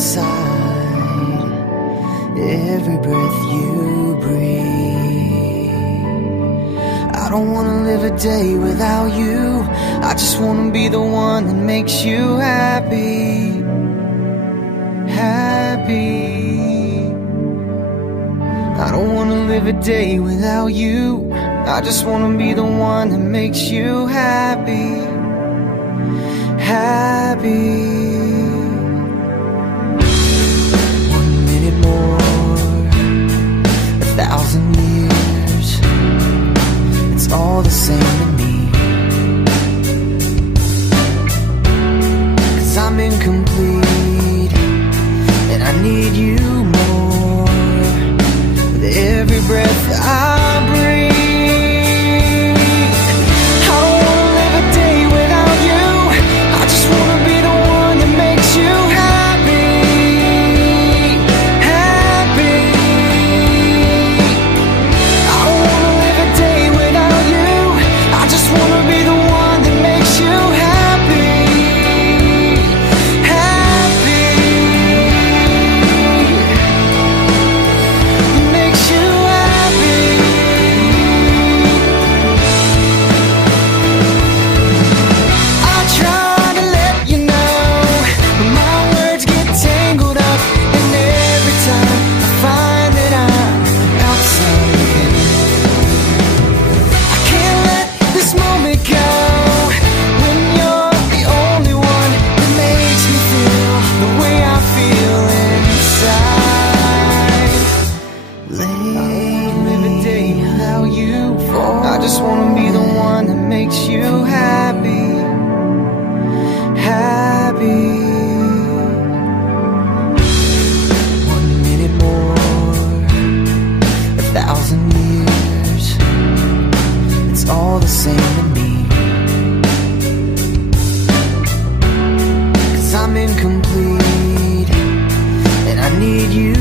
inside every breath you breathe. I don't wanna live a day without you. I just wanna be the one that makes you happy. Happy. I don't wanna live a day without you. I just wanna be the one that makes you happy. Happy. 1 minute more, 1,000 years, it's all the same to me. 'Cause I'm incomplete and I need you more with every breath I breathe. I just wanna be the one that makes you happy. Happy. 1 minute more, 1,000 years, it's all the same to me. 'Cause I'm incomplete and I need you